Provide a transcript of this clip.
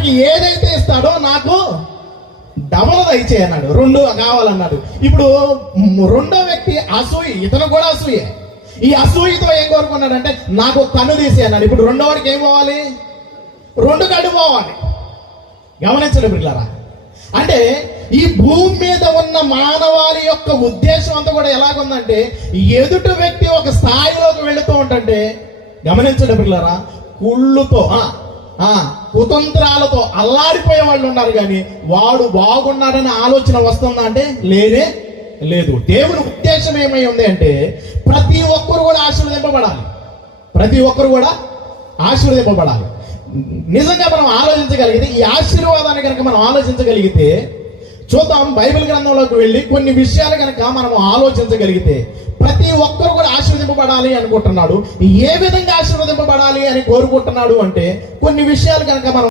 మనకి ఏదైతే ఇస్తాడో నాకు డబల్ దయచేయి అన్నాడు. 2 కావాలన్నాడు. ఇప్పుడు రెండో వ్యక్తి అసూయ, ఇతను కూడా అసూయే. ఈ అసూయతో ఏం కోరుకున్నాడంటే నాకు కన్ను తీసి అన్నాడు. ఇప్పుడు రెండో వాడికి ఏం పోవాలి? 2 కళ్ళు పోవాలి. గమనించండి పిల్లరా. అంటే ఈ భూమి మీద ఉన్న మానవాళి యొక్క ఉద్దేశం అంతా కూడా ఎలాగుందంటే ఎదుటి వ్యక్తి ఒక స్థాయిలోకి వెళుతూ ఉంటే, గమనించండి పిల్లరా, కుళ్ళుతో కుతంత్రాలతో అల్లాడిపోయే వాళ్ళు ఉన్నారు. కానీ వాడు బాగున్నాడనే ఆలోచన వస్తుందా అంటే లేదే లేదు. దేవుని ఉద్దేశం ఏమై ఉంది అంటే ప్రతి ఒక్కరు కూడా ఆశీర్వదింపబడాలి. ప్రతి ఒక్కరు కూడా ఆశీర్వదింపబడాలి. నిజంగా మనం ఆలోచించగలిగితే, ఈ ఆశీర్వాదాన్ని కనుక మనం ఆలోచించగలిగితే, చూద్దాం బైబిల్ గ్రంథంలోకి వెళ్ళి కొన్ని విషయాలు కనుక మనం ఆలోచించగలిగితే, ప్రతి ఒక్కరు కూడా ఆశీర్వదింపబడాలి అనుకుంటున్నాడు. ఏ విధంగా ఆశీర్వదింపబడాలి అని కోరుకుంటున్నాడు అంటే కొన్ని విషయాలు కనుక మనం